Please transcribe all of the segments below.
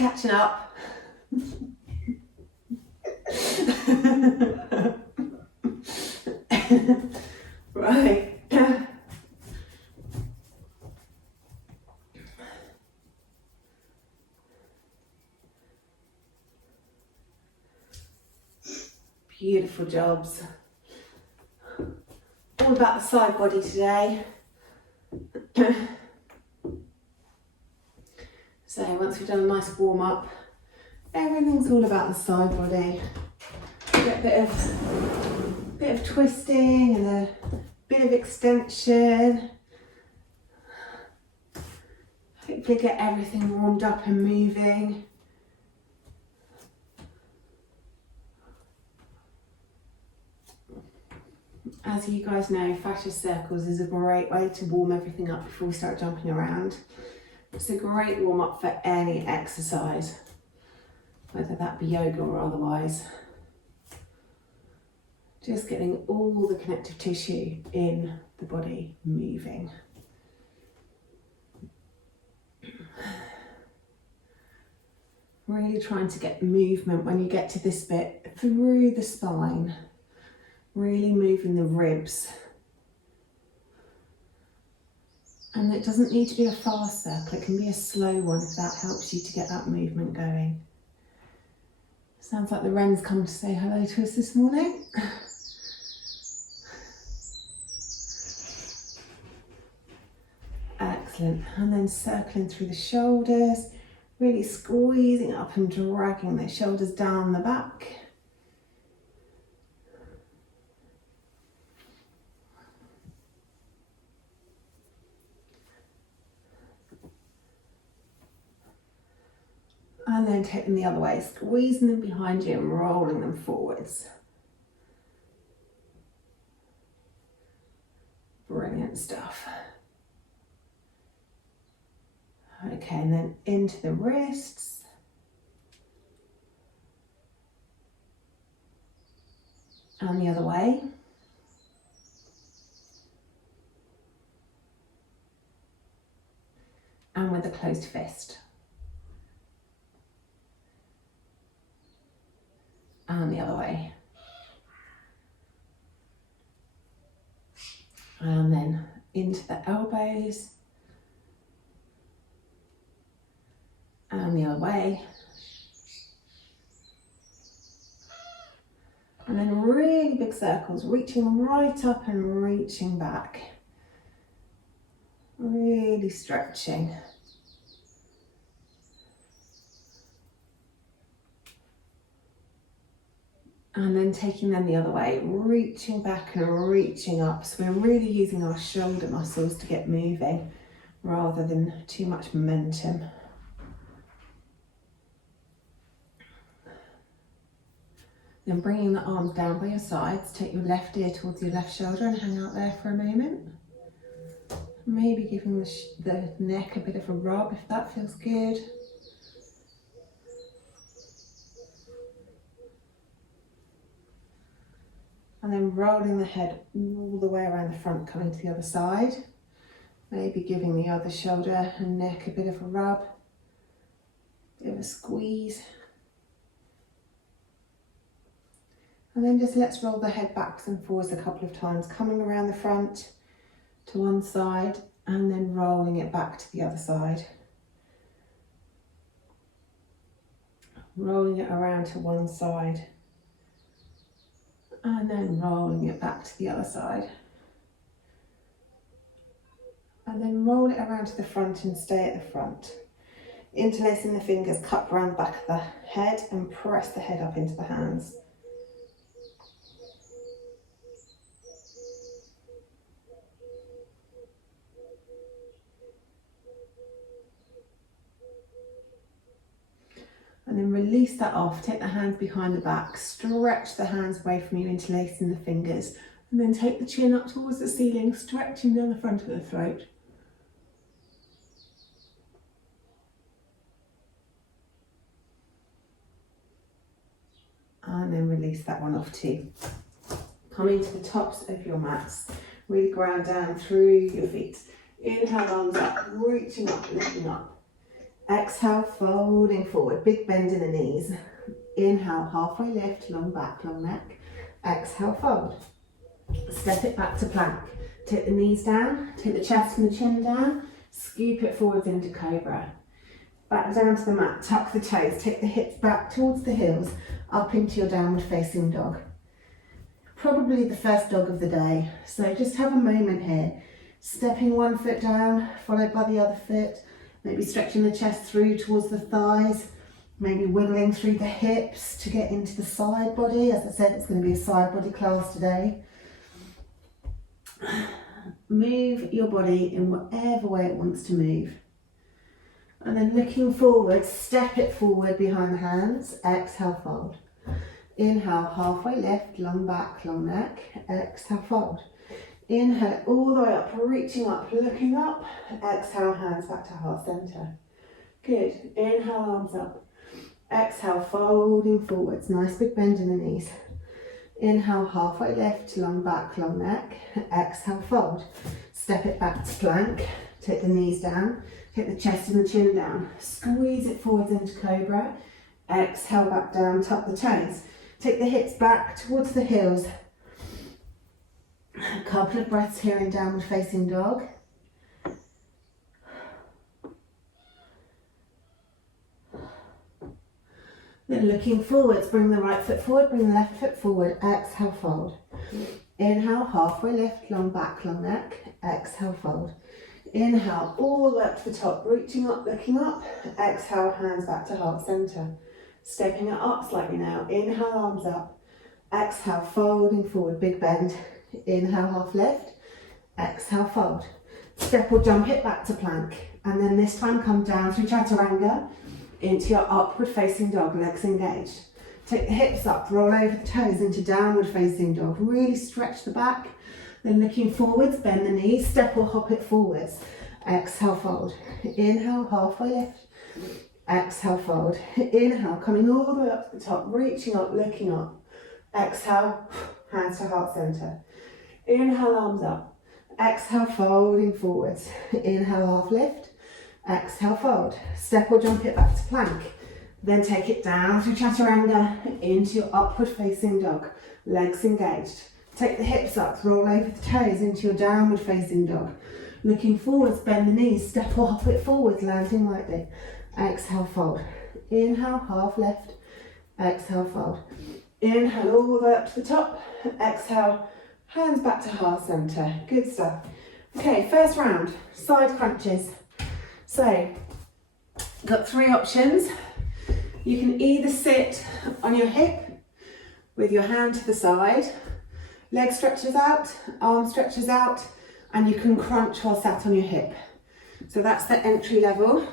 catching up. Right. Beautiful jobs. All about the side body today. So once we've done a nice warm up, everything's all about the side body. Get a bit of twisting and a bit of extension. Hopefully get everything warmed up and moving. As you guys know, fascia circles is a great way to warm everything up before we start jumping around. It's a great warm up for any exercise, whether that be yoga or otherwise. Just getting all the connective tissue in the body moving. Really trying to get movement when you get to this bit through the spine. Really moving the ribs. And it doesn't need to be a fast circle, it can be a slow one if that helps you to get that movement going. Sounds like the wren's come to say hello to us this morning. Excellent. And then circling through the shoulders, really squeezing up and dragging the shoulders down the back. And then take them the other way, squeezing them behind you and rolling them forwards. Brilliant stuff. Okay, and then into the wrists. And the other way. And with a closed fist. And the other way. And then into the elbows. And the other way. And then really big circles, reaching right up and reaching back. Really stretching. And then taking them the other way, reaching back and reaching up. So we're really using our shoulder muscles to get moving rather than too much momentum. Then bringing the arms down by your sides, take your left ear towards your left shoulder and hang out there for a moment. Maybe giving the neck a bit of a rub if that feels good. And then rolling the head all the way around the front, coming to the other side. Maybe giving the other shoulder and neck a bit of a rub, bit of a squeeze. And then just let's roll the head backwards and forwards a couple of times, coming around the front to one side and then rolling it back to the other side. Rolling it around to one side. And then rolling it back to the other side. And then roll it around to the front and stay at the front. Interlacing the fingers, cup around the back of the head and press the head up into the hands. And then release that off, take the hands behind the back, stretch the hands away from you, interlacing the fingers, and then take the chin up towards the ceiling, stretching down the front of the throat. And then release that one off too. Coming to the tops of your mats, really ground down through your feet. Inhale, arms up, reaching up, lifting up. Exhale, folding forward, big bend in the knees. Inhale, halfway lift, long back, long neck. Exhale, fold. Step it back to plank. Take the knees down, take the chest and the chin down, scoop it forwards into cobra. Back down to the mat, tuck the toes, take the hips back towards the heels, up into your downward facing dog. Probably the first dog of the day, so just have a moment here. Stepping one foot down, followed by the other foot, maybe stretching the chest through towards the thighs, maybe wiggling through the hips to get into the side body. As I said, it's going to be a side body class today. Move your body in whatever way it wants to move. And then looking forward, step it forward behind the hands. Exhale, fold. Inhale, halfway lift, long back, long neck. Exhale, fold. Inhale all the way up, reaching up, looking up. Exhale, hands back to heart center. Good. Inhale, arms up. Exhale, folding forwards. Nice big bend in the knees. Inhale, halfway lift, long back, long neck. Exhale, fold. Step it back to plank. Take the knees down. Take the chest and the chin down. Squeeze it forwards into cobra. Exhale, back down, tuck the toes. Take the hips back towards the heels. A couple of breaths here in downward facing dog. Then looking forwards, bring the right foot forward, bring the left foot forward. Exhale, fold. Inhale, halfway lift, long back, long neck. Exhale, fold. Inhale, all the way up to the top, reaching up, looking up. Exhale, hands back to heart center. Stepping it up slightly now. Inhale, arms up. Exhale, folding forward, big bend. Inhale, half lift. Exhale, fold. Step or jump it back to plank. And then this time come down through chaturanga into your upward facing dog, legs engaged. Take the hips up, roll over the toes into downward facing dog. Really stretch the back. Then looking forwards, bend the knees, step or hop it forwards. Exhale, fold. Inhale, halfway lift. Exhale, fold. Inhale, coming all the way up to the top, reaching up, looking up. Exhale, hands to heart center. Inhale, arms up. Exhale, folding forwards. Inhale, half lift. Exhale, fold. Step or jump it back to plank. Then take it down through chaturanga into your upward facing dog, legs engaged. Take the hips up, roll over the toes into your downward facing dog. Looking forwards, bend the knees, step or hop it forwards, landing lightly. Exhale, fold. Inhale, half lift. Exhale, fold. Inhale all the way up to the top. Exhale, hands back to heart center. Good stuff. Okay, first round, side crunches. So, got three options. You can either sit on your hip with your hand to the side, leg stretches out, arm stretches out, and you can crunch while sat on your hip. So that's the entry level.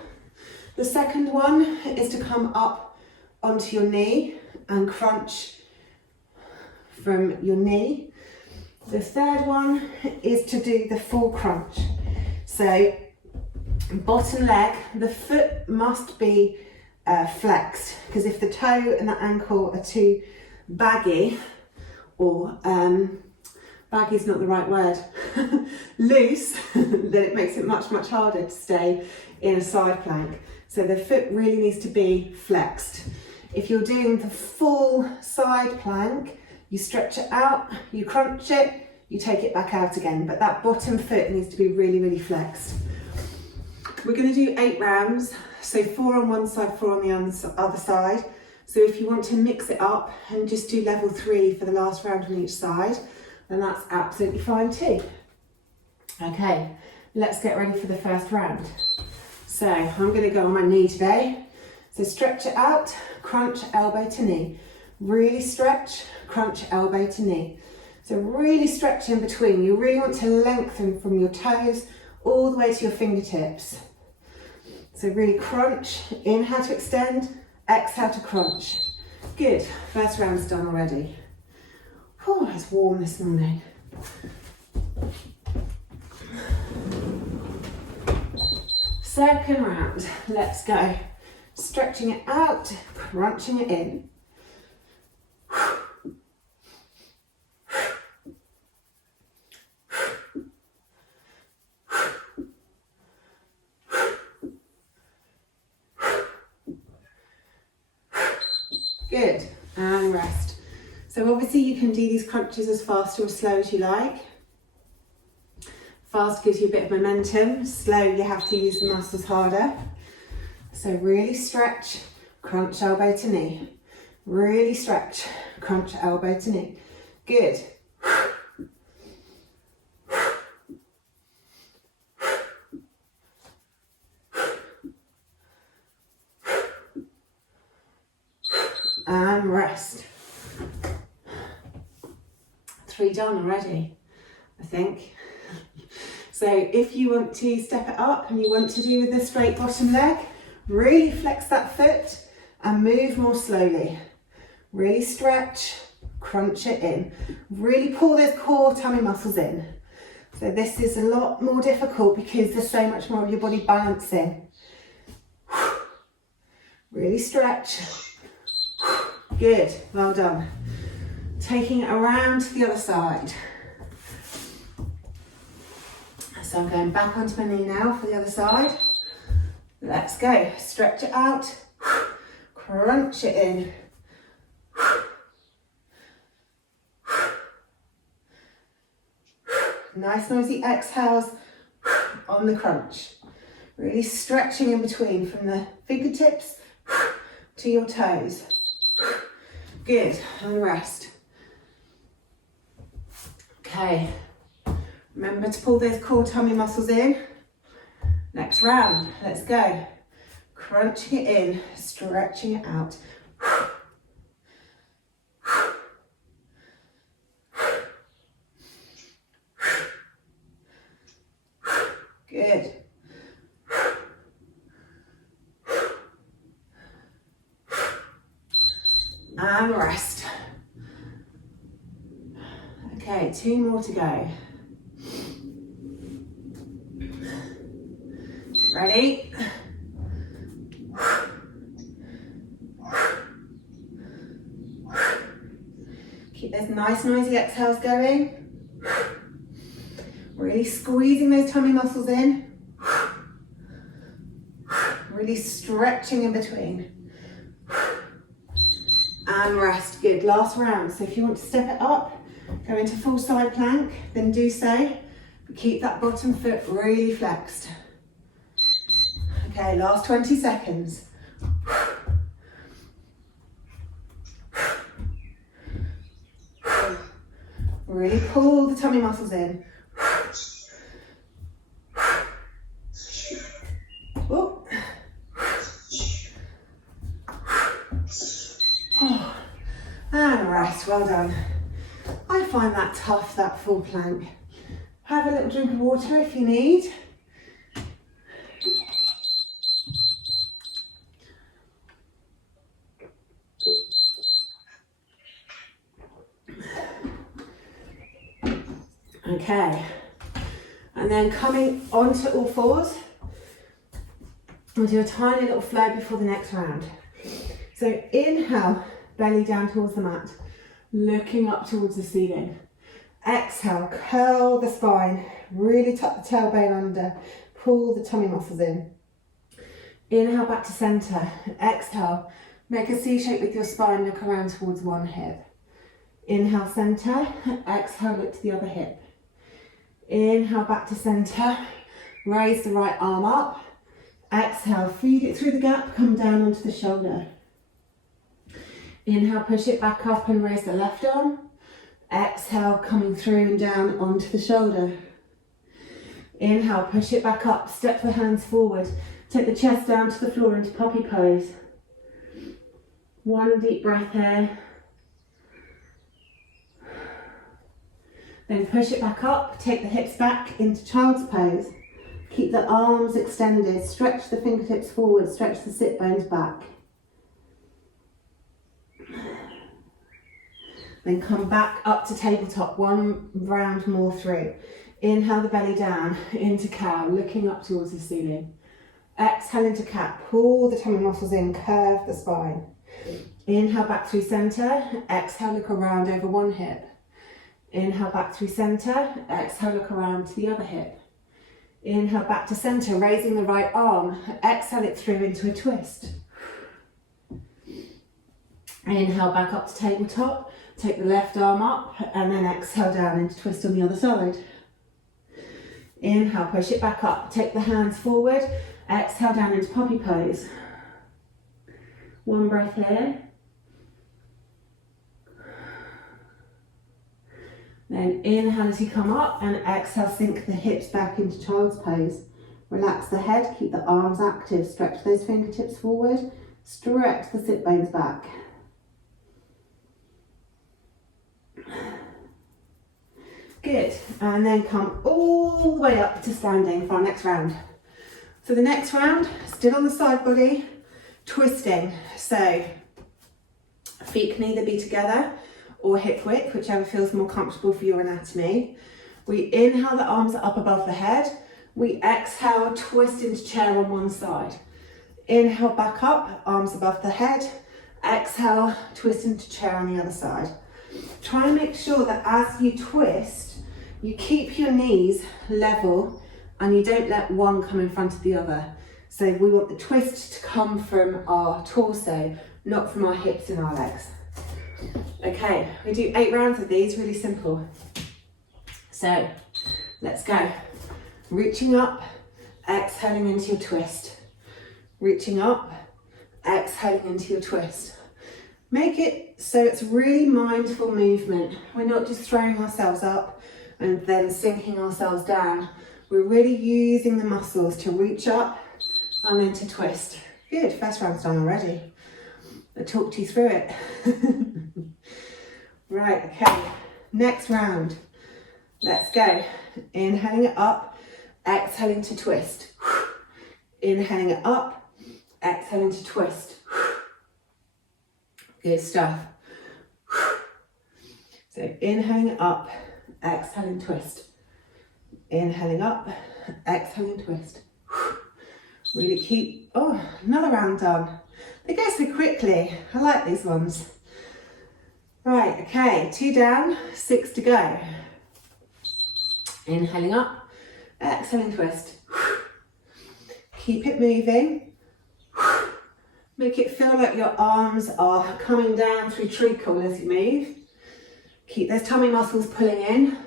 The second one is to come up onto your knee and crunch from your knee. The third one is to do the full crunch. So bottom leg, the foot must be flexed, because if the toe and the ankle are too baggy, or baggy is not the right word, loose, then it makes it much, much harder to stay in a side plank. So the foot really needs to be flexed. If you're doing the full side plank, you stretch it out, you crunch it, you take it back out again, but that bottom foot needs to be really, really flexed. We're going to do 8 rounds, so 4 on one side, 4 on the other side. So if you want to mix it up and just do level 3 for the last round on each side, then that's absolutely fine too. Okay, let's get ready for the first round. So I'm going to go on my knee today. So stretch it out, crunch elbow to knee. Really stretch, crunch elbow to knee. So really stretch in between. You really want to lengthen from your toes all the way to your fingertips. So really crunch, inhale to extend, exhale to crunch. Good, first round's done already. Oh, it's warm this morning. Second round, let's go. Stretching it out, crunching it in. Good, and rest. So obviously you can do these crunches as fast or as slow as you like. Fast gives you a bit of momentum, slow you have to use the muscles harder. So really stretch, crunch elbow to knee. Really stretch, crunch elbow to knee. Good. And rest. 3 done already, I think. So if you want to step it up and you want to do with the straight bottom leg, really flex that foot and move more slowly. Really stretch, crunch it in. Really pull those core tummy muscles in. So this is a lot more difficult because there's so much more of your body balancing. Really stretch. Good, well done. Taking it around to the other side. So I'm going back onto my knee now for the other side. Let's go. Stretch it out. Crunch it in. Nice noisy exhales on the crunch. Really stretching in between from the fingertips to your toes. Good, and rest. Okay, remember to pull those core tummy muscles in. Next round, let's go. Crunching it in, stretching it out. Good. And rest. Okay, 2 more to go. Ready? Keep those nice noisy exhales going. Really squeezing those tummy muscles in. Really stretching in between. And rest. Good. Last round. So if you want to step it up, go into full side plank, then do so. But keep that bottom foot really flexed. Okay, last 20 seconds. Really pull the tummy muscles in. Oh. And rest, well done. I find that tough, that full plank. Have a little drink of water if you need. Okay, and then coming onto all fours, we'll do a tiny little flow before the next round. So inhale, belly down towards the mat, looking up towards the ceiling. Exhale, curl the spine, really tuck the tailbone under, pull the tummy muscles in. Inhale back to center, exhale, make a C shape with your spine, look around towards one hip. Inhale center, exhale look to the other hip. Inhale back to center, raise the right arm up. Exhale, feed it through the gap, come down onto the shoulder. Inhale, push it back up and raise the left arm. Exhale, coming through and down onto the shoulder. Inhale, push it back up, step the hands forward. Take the chest down to the floor into puppy pose. One deep breath here. Then push it back up, take the hips back into child's pose. Keep the arms extended, stretch the fingertips forward, stretch the sit bones back. Then come back up to tabletop, one round more through. Inhale the belly down into cow, looking up towards the ceiling. Exhale into cat, pull the tummy muscles in, curve the spine. Inhale back through center, exhale look around over one hip. Inhale back through center, exhale look around to the other hip. Inhale back to center, raising the right arm, exhale it through into a twist. Inhale back up to tabletop. Take the left arm up and then exhale down into twist on the other side. Inhale, push it back up. Take the hands forward. Exhale down into puppy pose. One breath here. Then inhale as you come up and exhale, sink the hips back into child's pose. Relax the head, keep the arms active. Stretch those fingertips forward. Stretch the sit bones back. Good, and then come all the way up to standing for our next round. So the next round, still on the side body, twisting. So feet can either be together or hip width, whichever feels more comfortable for your anatomy. We inhale, the arms are up above the head. We exhale, twist into chair on one side. Inhale, back up, arms above the head. Exhale, twist into chair on the other side. Try and make sure that as you twist, you keep your knees level and you don't let one come in front of the other. So we want the twist to come from our torso, not from our hips and our legs. Okay, we do 8 rounds of these, really simple. So let's go. Reaching up, exhaling into your twist. Reaching up, exhaling into your twist. Make it so it's really mindful movement. We're not just throwing ourselves up and then sinking ourselves down. We're really using the muscles to reach up and then to twist. Good, first round's done already. I talked you through it. Right, okay, next round. Let's go. Inhaling it up, exhaling to twist. Inhaling it up, exhaling to twist. Good stuff. So inhaling it up, exhaling, twist. Inhaling up, exhaling, twist. Really keep, oh, another round done. They go so quickly. I like these ones. Right, okay, 2 down, 6 to go. Inhaling up, exhaling, twist. Keep it moving. Make it feel like your arms are coming down through treacle as you move. Keep those tummy muscles pulling in.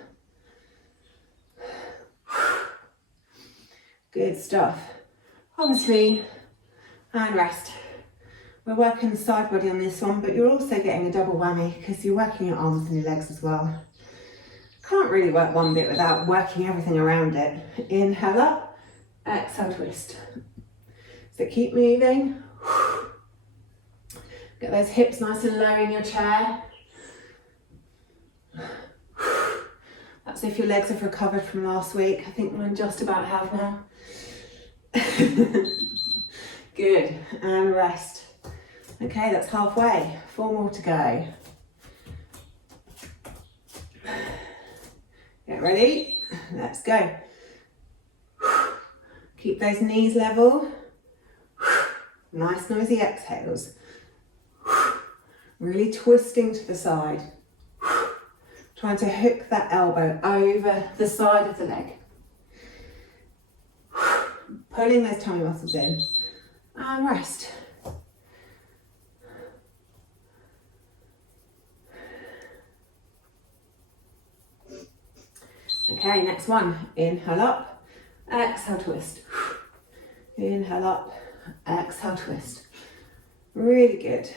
Good stuff. Obviously, and rest. We're working the side body on this one, but you're also getting a double whammy because you're working your arms and your legs as well. Can't really work one bit without working everything around it. Inhale up, exhale, twist. So keep moving. Get those hips nice and low in your chair. That's if your legs have recovered from last week. I think mine just about have now. Good, and rest. Okay, that's halfway. 4 more to go. Get ready, let's go. Keep those knees level. Nice noisy exhales. Really twisting to the side. Trying to hook that elbow over the side of the leg. Pulling those tummy muscles in. And rest. Okay, next one. Inhale up, exhale, twist. Inhale up, exhale, twist. Really good.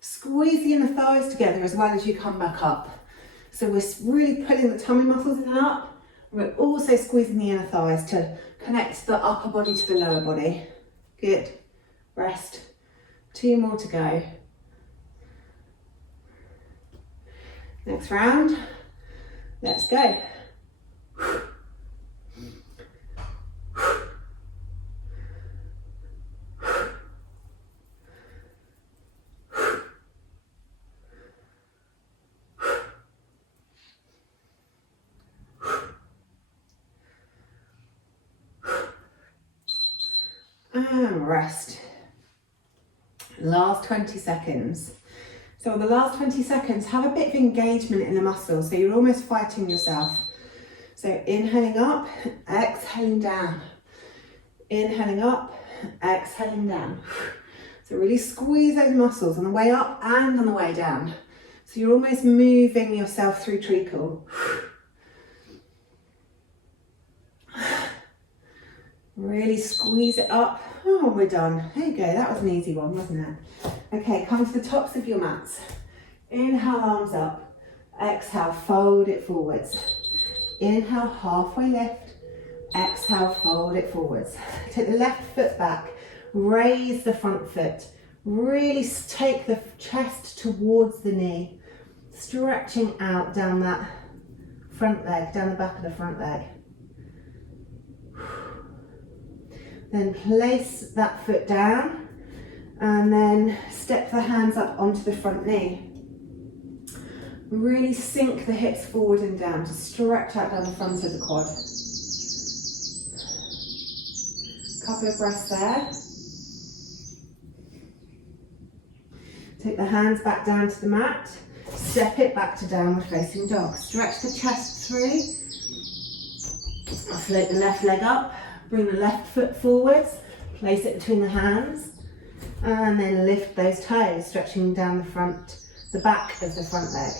Squeeze the inner thighs together as well as you come back up. So we're really pulling the tummy muscles in and up. We're also squeezing the inner thighs to connect the upper body to the lower body. Good. Rest. 2 more to go. Next round. Let's go. And rest. Last 20 seconds. So the last 20 seconds, have a bit of engagement in the muscles, so you're almost fighting yourself. So inhaling up, exhaling down. Inhaling up, exhaling down. So really squeeze those muscles on the way up and on the way down. So you're almost moving yourself through treacle. Really squeeze it up. Oh, we're done. There you go. That was an easy one, wasn't it? Okay, come to the tops of your mats. Inhale, arms up. Exhale, fold it forwards. Inhale, halfway lift. Exhale, fold it forwards. Take the left foot back. Raise the front foot. Really take the chest towards the knee. Stretching out down that front leg, down the back of the front leg. Then place that foot down and then step the hands up onto the front knee. Really sink the hips forward and down to stretch out down the front of the quad. Couple of breaths there. Take the hands back down to the mat. Step it back to downward facing dog. Stretch the chest through. Float the left leg up. Bring the left foot forwards, place it between the hands, and then lift those toes, stretching down the back of the front leg.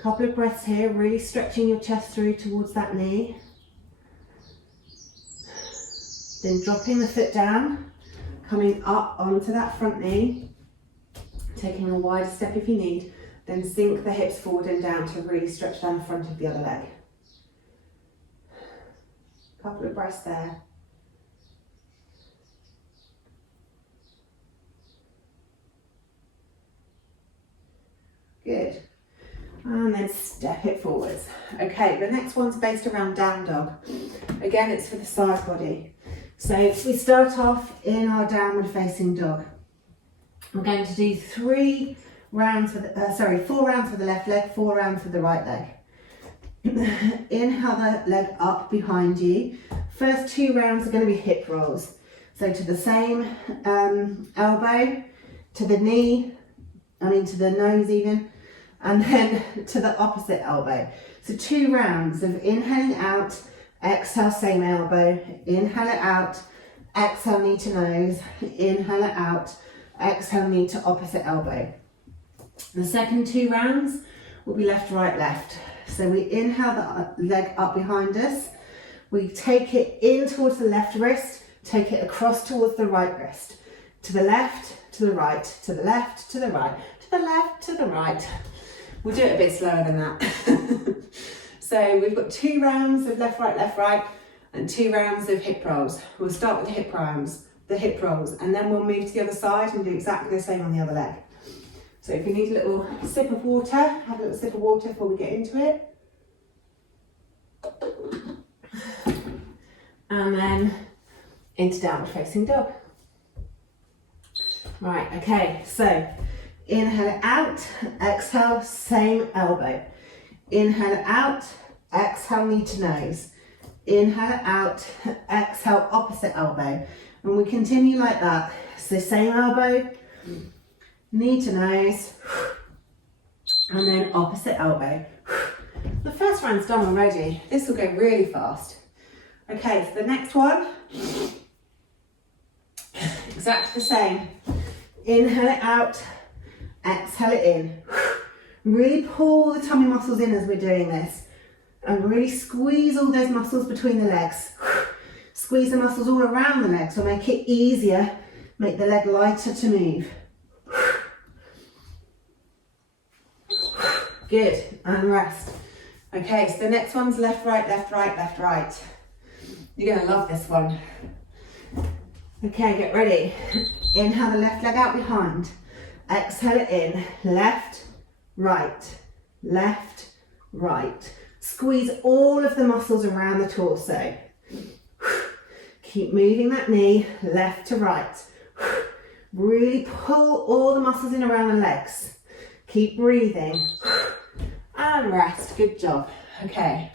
Couple of breaths here, really stretching your chest through towards that knee. Then dropping the foot down, coming up onto that front knee, taking a wider step if you need, then sink the hips forward and down to really stretch down the front of the other leg. Couple of breaths there. Good. And then step it forwards. Okay, the next one's based around down dog. Again, it's for the side body. So we start off in our downward facing dog. We're going to do 4 rounds for the left leg, 4 rounds for the right leg. Inhale the leg up behind you. First 2 rounds are going to be hip rolls. So to the same elbow, to the knee, to the nose even, and then to the opposite elbow. So 2 rounds of inhaling out, exhale same elbow, inhale it out, exhale knee to nose, inhale it out, exhale knee to opposite elbow. The second 2 rounds will be left, right, left. So we inhale the leg up behind us, we take it in towards the left wrist, take it across towards the right wrist, to the left, to the right, to the left, to the right, to the left, to the right. We'll do it a bit slower than that. So we've got 2 rounds of left, right, and 2 rounds of hip rolls. We'll start with the hip rolls, and then we'll move to the other side and do exactly the same on the other leg. So if you need a little sip of water, have a little sip of water before we get into it. And then into downward facing dog. Right, okay, so inhale it out, exhale, same elbow. Inhale it out, exhale knee to nose. Inhale it out, exhale opposite elbow. And we continue like that. So same elbow, knee to nose, and then opposite elbow. The first round's done already. This will go really fast. Okay, so the next one, exactly the same. Inhale it out, exhale it in. Really pull the tummy muscles in as we're doing this. And really squeeze all those muscles between the legs. Squeeze the muscles all around the legs to make it easier, make the leg lighter to move. Good, and rest. Okay, so the next one's left, right, left, right, left, right. You're gonna love this one. Okay, get ready. Inhale the left leg out behind. Exhale it in, left, right, left, right. Squeeze all of the muscles around the torso. Keep moving that knee, left to right. Really pull all the muscles in around the legs. Keep breathing. And rest, good job. Okay,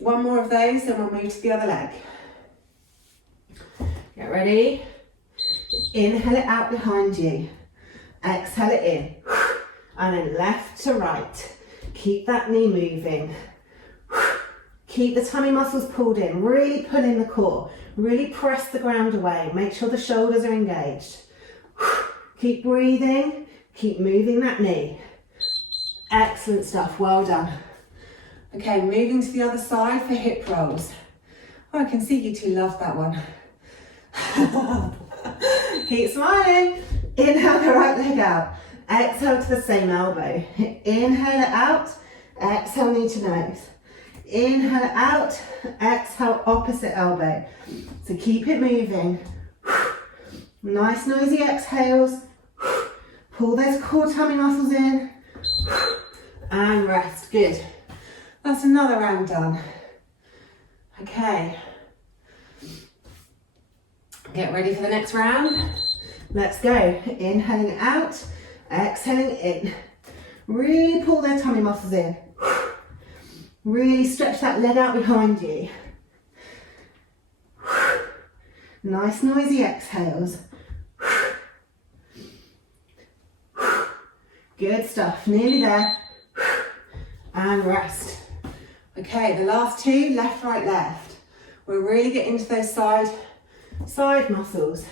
1 more of those and we'll move to the other leg. Get ready. Inhale it out behind you. Exhale it in. And then left to right. Keep that knee moving. Keep the tummy muscles pulled in, really pull in the core, really press the ground away, make sure the shoulders are engaged. Keep breathing, keep moving that knee. Excellent stuff, well done. Okay, moving to the other side for hip rolls. Oh, I can see you two love that one. Keep smiling. Inhale the right leg out. Exhale to the same elbow. Inhale it out. Exhale knee to nose. Inhale it out. Exhale opposite elbow. So keep it moving. Nice noisy exhales. Pull those core tummy muscles in. And rest. Good. That's another round done. Okay. Get ready for the next round. Let's go. Inhaling it out, exhaling it in. Really pull their tummy muscles in. Really stretch that leg out behind you. Nice noisy exhales. Good stuff, nearly there. And rest. Okay, the last two, left, right, left. We're really getting into those side muscles.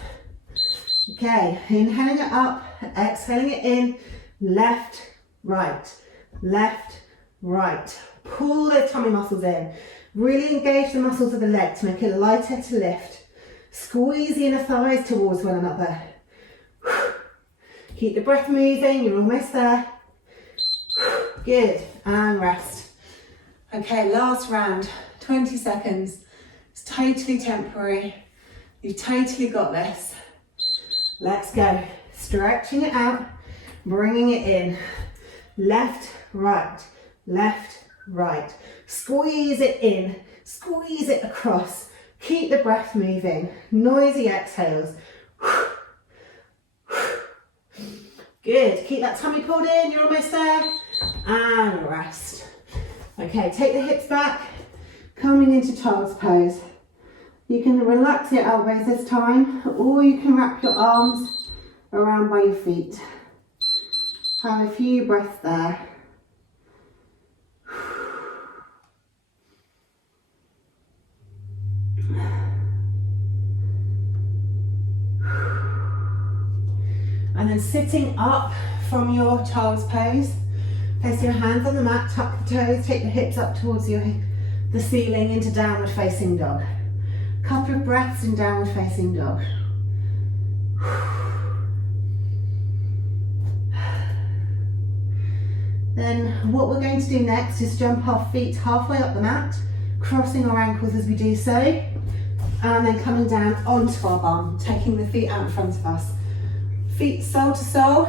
Okay, inhaling it up, exhaling it in, left, right, left, right. Pull the tummy muscles in. Really engage the muscles of the leg to make it lighter to lift. Squeeze the inner thighs towards one another. Keep the breath moving, you're almost there. Good, and rest. Okay, last round, 20 seconds. It's totally temporary. You've totally got this. Let's go. Stretching it out, bringing it in. Left, right, left, right. Squeeze it in, squeeze it across. Keep the breath moving. Noisy exhales. Good. Keep that tummy pulled in, you're almost there. And rest. Okay, take the hips back, coming into child's pose. You can relax your elbows this time, or you can wrap your arms around by your feet. Have a few breaths there. And then sitting up from your child's pose, place your hands on the mat, tuck the toes, take the hips up towards the ceiling into downward facing dog. Couple of breaths in downward facing dog. Then what we're going to do next is jump our feet halfway up the mat, crossing our ankles as we do so, and then coming down onto our bum, taking the feet out in front of us. Feet sole to sole,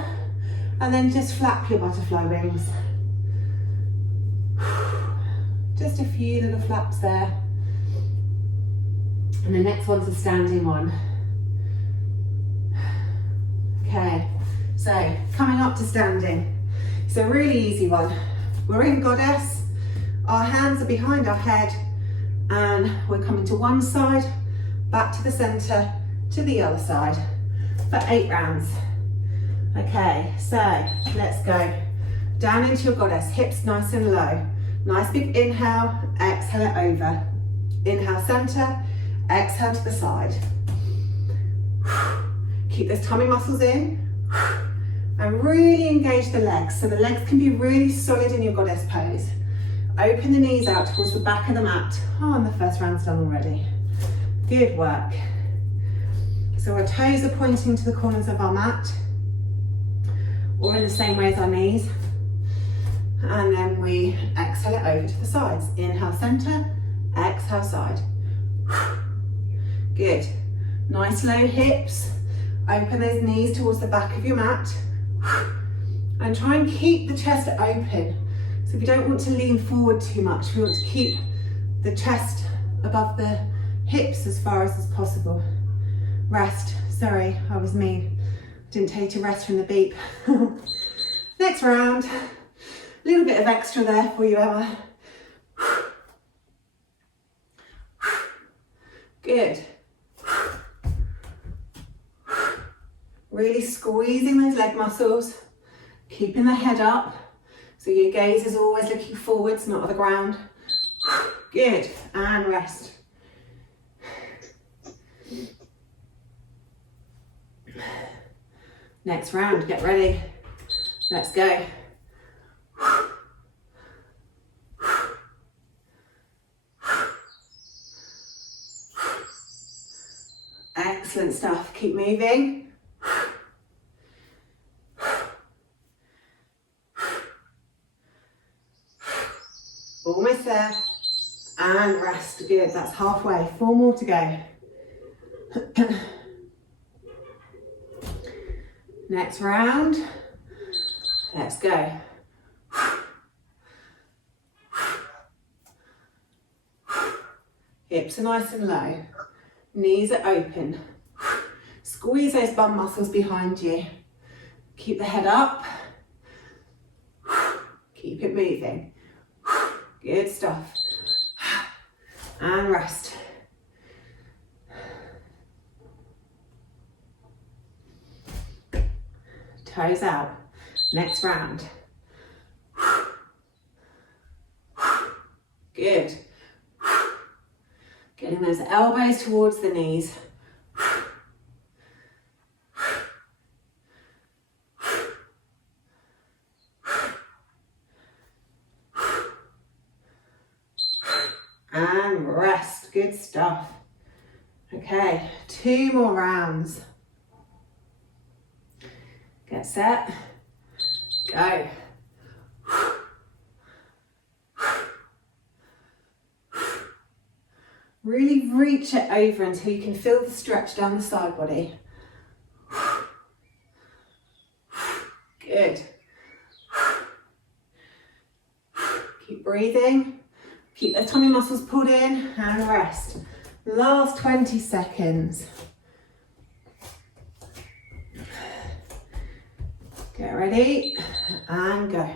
and then just flap your butterfly wings. Just a few little flaps there. And the next one's a standing one. Okay, so coming up to standing. It's a really easy one. We're in goddess, our hands are behind our head, and we're coming to one side, back to the center, to the other side, for 8 rounds. Okay, so let's go. Down into your goddess, hips nice and low. Nice big inhale, exhale it over. Inhale center, exhale to the side. Keep those tummy muscles in. And really engage the legs, so the legs can be really solid in your goddess pose. Open the knees out towards the back of the mat. Oh, and the first round's done already. Good work. So our toes are pointing to the corners of our mat, or in the same way as our knees. And then we exhale it over to the sides. Inhale center, exhale side. Good. Nice low hips. Open those knees towards the back of your mat. And try and keep the chest open. So we don't want to lean forward too much. We want to keep the chest above the hips as far as possible. Rest. Sorry, I was mean. Didn't tell you to rest from the beep. Next round. A little bit of extra there for you, Emma. Good. Really squeezing those leg muscles, keeping the head up, so your gaze is always looking forwards, not at the ground. Good, and rest. Next round, get ready. Let's go. Excellent stuff, keep moving. Almost there. And rest, good, that's halfway. 4 more to go. Next round, let's go. Hips are nice and low, knees are open. Squeeze those bum muscles behind you. Keep the head up. Keep it moving. Good stuff. And rest. Toes out. Next round. Good. Getting those elbows towards the knees. And rest, good stuff. Okay, 2 more rounds. Get set, go. Really reach it over until you can feel the stretch down the side body. Good. Keep breathing. Keep the tummy muscles pulled in and rest. Last 20 seconds. Get ready and go.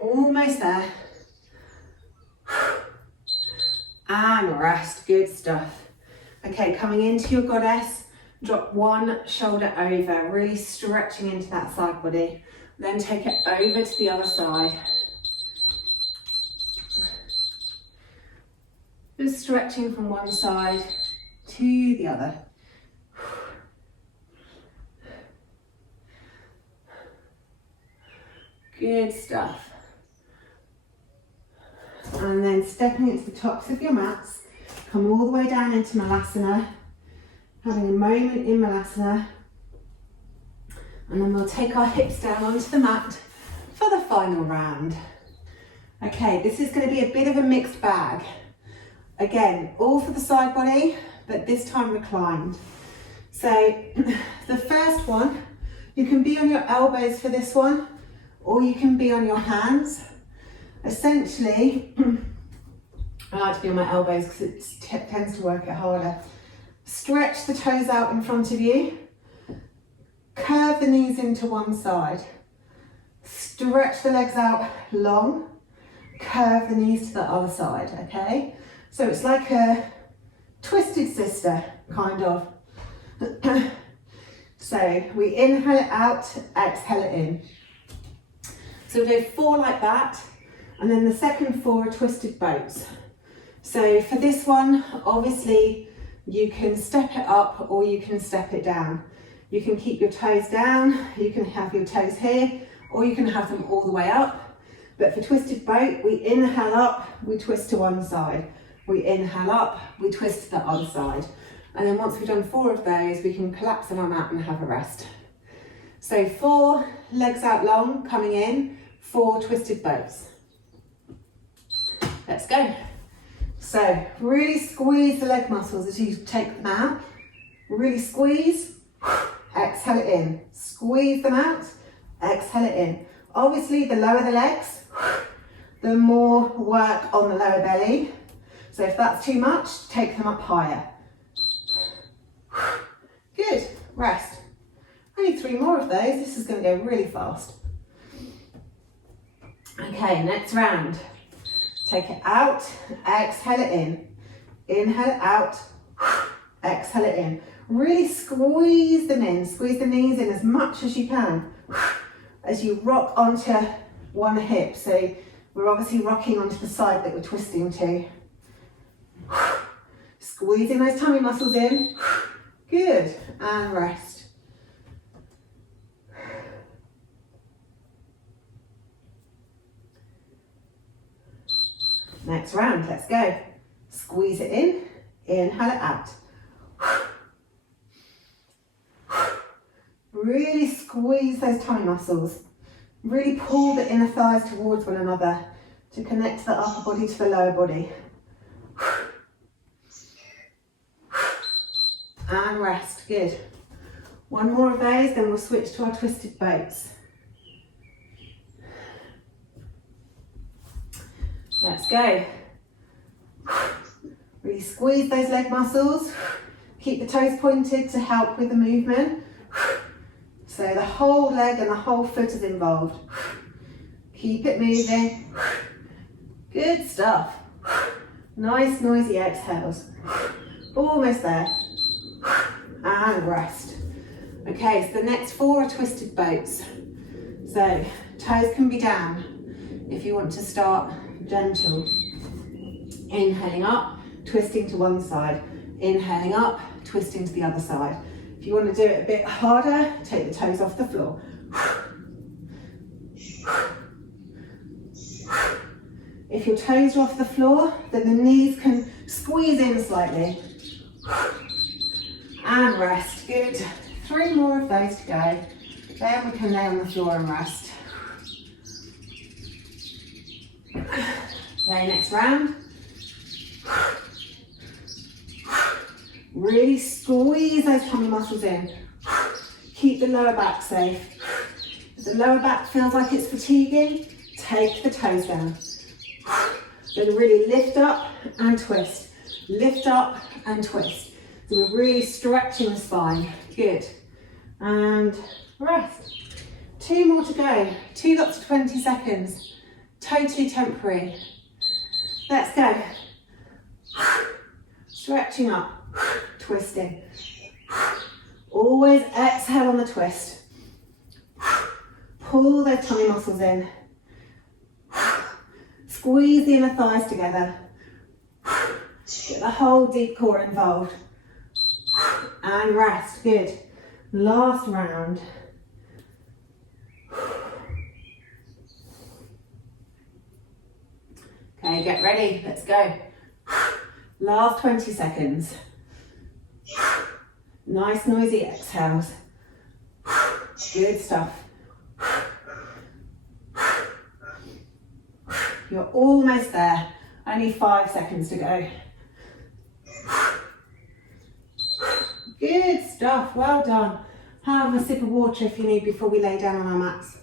Almost there. And rest, good stuff. Okay, coming into your goddess, drop one shoulder over, really stretching into that side body. Then take it over to the other side. Just stretching from one side to the other. Good stuff. And then stepping into the tops of your mats, come all the way down into Malasana, having a moment in Malasana, and then we'll take our hips down onto the mat for the final round. Okay, this is going to be a bit of a mixed bag. Again, all for the side body, but this time reclined. So the first one, you can be on your elbows for this one, or you can be on your hands. Essentially, I like to be on my elbows because it tends to work it harder. Stretch the toes out in front of you. Curve the knees into one side. Stretch the legs out long. Curve the knees to the other side, okay? So it's like a twisted sister, kind of. So we inhale it out, exhale it in. So we do 4 like that. And then the second 4 are twisted boats. So for this one, obviously you can step it up or you can step it down. You can keep your toes down, you can have your toes here, or you can have them all the way up. But for twisted boat, we inhale up, we twist to one side. We inhale up, we twist to the other side. And then once we've done 4 of those, we can collapse on our mat and have a rest. So 4 legs out long, coming in, 4 twisted boats. Let's go. So really squeeze the leg muscles as you take them out. Really squeeze, exhale it in. Squeeze them out, exhale it in. Obviously, the lower the legs, the more work on the lower belly. So if that's too much, take them up higher. Good, rest. Only 3 more of those. This is going to go really fast. Okay, next round. Take it out, exhale it in. Inhale it out, exhale it in. Really squeeze them in, squeeze the knees in as much as you can as you rock onto one hip. So we're obviously rocking onto the side that we're twisting to. Squeezing those tummy muscles in. Good, and rest. Next round, let's go. Squeeze it in, inhale it out. Really squeeze those tummy muscles. Really pull the inner thighs towards one another to connect the upper body to the lower body. And rest, good. One more of those, then we'll switch to our twisted boats. Let's go. Really squeeze those leg muscles. Keep the toes pointed to help with the movement. So the whole leg and the whole foot is involved. Keep it moving. Good stuff. Nice noisy exhales. Almost there. And rest. Okay, so the next 4 are twisted boats. So toes can be down if you want to start gentle. Inhaling up, twisting to one side. Inhaling up, twisting to the other side. If you want to do it a bit harder, take the toes off the floor. If your toes are off the floor, then the knees can squeeze in slightly. And rest, good. 3 more of those to go. Then we can lay on the floor and rest. Okay, next round. Really squeeze those tummy muscles in. Keep the lower back safe. If the lower back feels like it's fatiguing, take the toes down. Then really lift up and twist. Lift up and twist. So we're really stretching the spine. Good. And rest. 2 more to go. 2 lots of 20 seconds. Totally temporary. Let's go. Stretching up. Twisting. Always exhale on the twist. Pull those tummy muscles in. Squeeze the inner thighs together. Get the whole deep core involved. And rest, good. Last round. Okay, get ready, let's go. Last 20 seconds. Nice noisy exhales. Good stuff. You're almost there. Only 5 seconds to go. Good stuff, well done. Have a sip of water if you need before we lay down on our mats.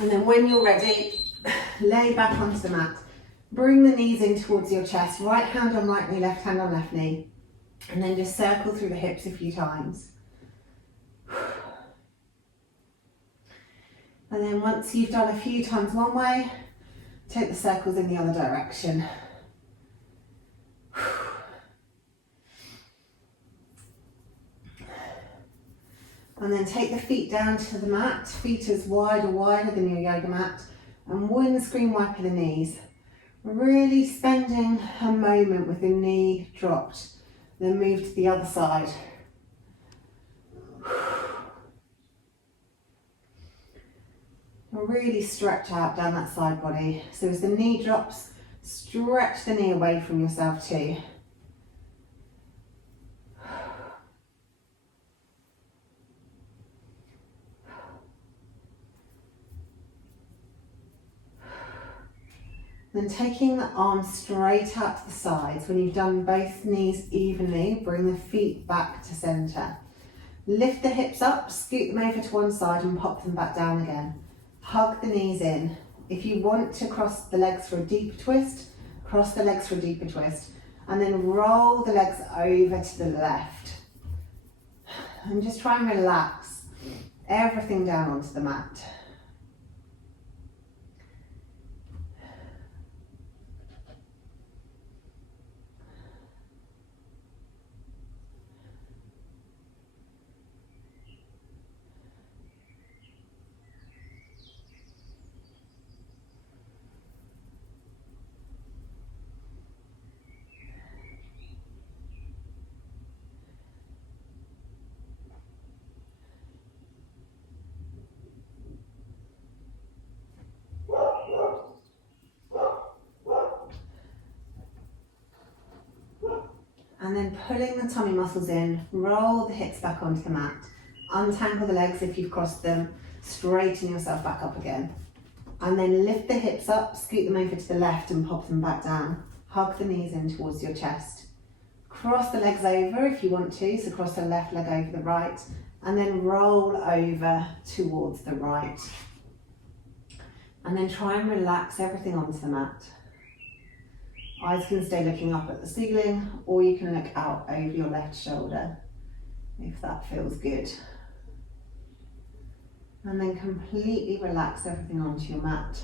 And then when you're ready, lay back onto the mat. Bring the knees in towards your chest. Right hand on right knee, left hand on left knee. And then just circle through the hips a few times. And then once you've done a few times one way, take the circles in the other direction. And then take the feet down to the mat, feet as wide or wider than your yoga mat, and windscreen wiper the knees. Really spending a moment with the knee dropped, then move to the other side. And really stretch out down that side body. So as the knee drops, stretch the knee away from yourself too. Then taking the arms straight out to the sides. When you've done both knees evenly, bring the feet back to center. Lift the hips up, scoot them over to one side and pop them back down again. Hug the knees in. If you want to cross the legs for a deeper twist, cross the legs for a deeper twist. And then roll the legs over to the left. And just try and relax everything down onto the mat. And then pulling the tummy muscles in, roll the hips back onto the mat. Untangle the legs if you've crossed them, straighten yourself back up again. And then lift the hips up, scoot them over to the left and pop them back down. Hug the knees in towards your chest. Cross the legs over if you want to, so cross the left leg over the right, and then roll over towards the right. And then try and relax everything onto the mat. Eyes can stay looking up at the ceiling, or you can look out over your left shoulder, if that feels good. And then completely relax everything onto your mat.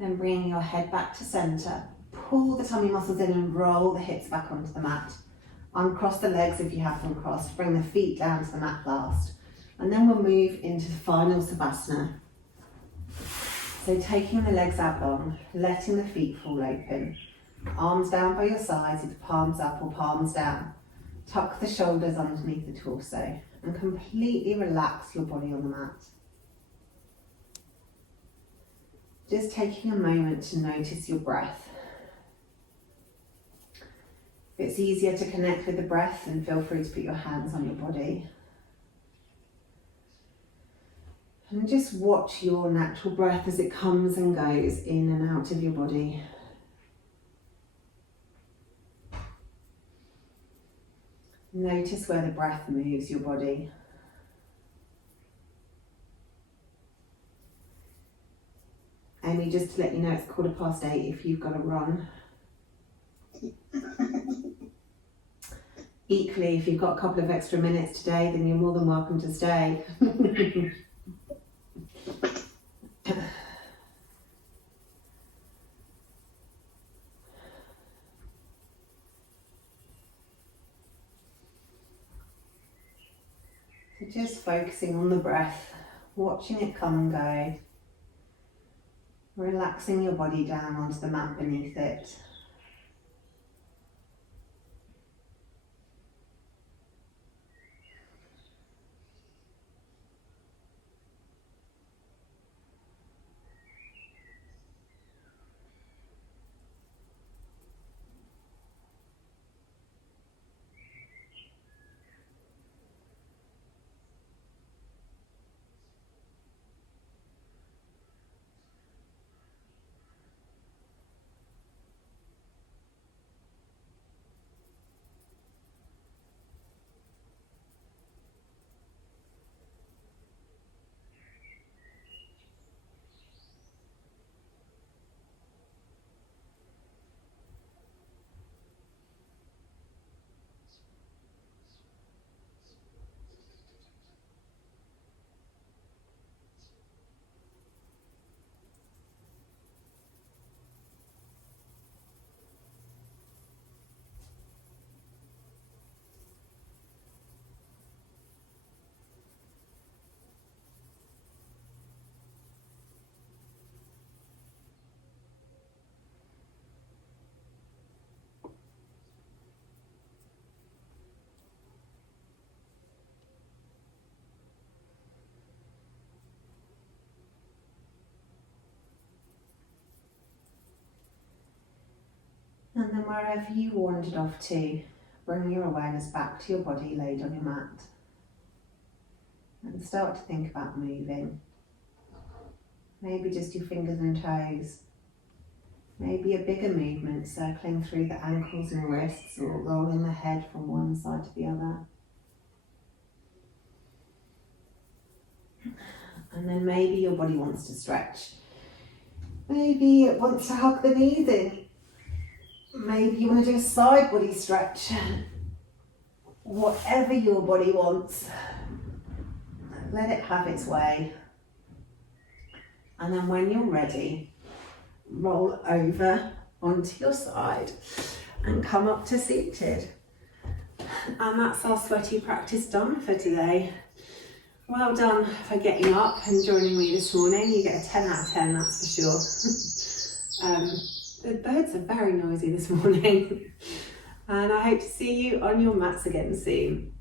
Then bringing your head back to centre. Pull the tummy muscles in and roll the hips back onto the mat. Uncross the legs if you have them crossed. Bring the feet down to the mat last. And then we'll move into the final Savasana. So taking the legs out long, letting the feet fall open. Arms down by your sides, either palms up or palms down. Tuck the shoulders underneath the torso and completely relax your body on the mat. Just taking a moment to notice your breath. If it's easier to connect with the breath, then feel free to put your hands on your body. And just watch your natural breath as it comes and goes in and out of your body. Notice where the breath moves your body. Amy, just to let you know, it's 8:15 if you've got to run. Equally, if you've got a couple of extra minutes today, then you're more than welcome to stay. So just focusing on the breath, watching it come and go. Relaxing your body down onto the mat beneath it. And then wherever you wandered off to, bring your awareness back to your body laid on your mat. And start to think about moving. Maybe just your fingers and toes. Maybe a bigger movement circling through the ankles and wrists, or rolling the head from one side to the other. And then maybe your body wants to stretch. Maybe it wants to hug the knees in. Maybe you want to do a side body stretch. Whatever your body wants, let it have its way. And then when you're ready, roll over onto your side and come up to seated. And that's our sweaty practice done for today. Well done for getting up and joining me this morning. You get a 10 out of 10, that's for sure. The birds are very noisy this morning. And I hope to see you on your mats again soon.